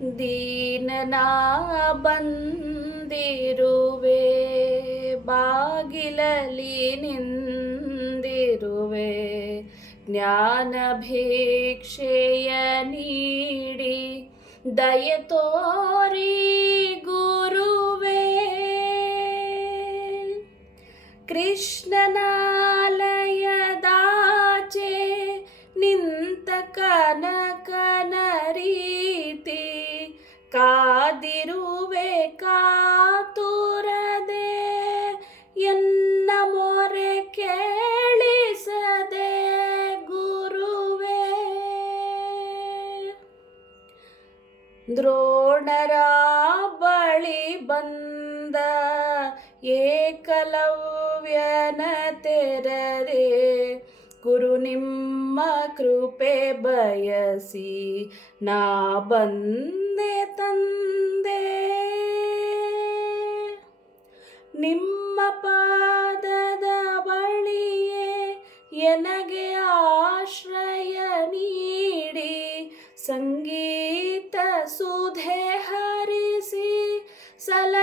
ದೀನನಾ ಬಂದಿರುವೆ, ಬಾಗಿಲಲ್ಲಿ ನಿಂದಿರುವೆ. ಜ್ಞಾನ ಭಿಕ್ಷೆಯ ನೀಡಿ ದಯೆ ತೋರಿ ಗುರುವೇ. ಕೃಷ್ಣನಾಲಯದಾಚೆ ನಿಂತ ಕನಕನ ರೀತಿ ಕಾದಿರುವೆ ಕಾತುರದೆ, ಎನ್ನ ಮೊರೆ ಕೇಳಿಸದೆ ಗುರುವೇ. ದ್ರೋಣರ ಬಳಿ ಬಂದ ಏಕಲವ್ಯನ ತೆರದೆ, ಗುರು ನಿಮ್ಮ ಕೃಪೆ ಬಯಸಿ ನಾ ಬಂದೆ ತಂದೆ. ನಿಮ್ಮ ಪಾದದ ಬಳಿಯೇ ಎನಗೆ ಆಶ್ರಯ ನೀಡಿ, ಸಂಗೀತ ಸುಧೆ ಹರಿಸಿ ಸಲ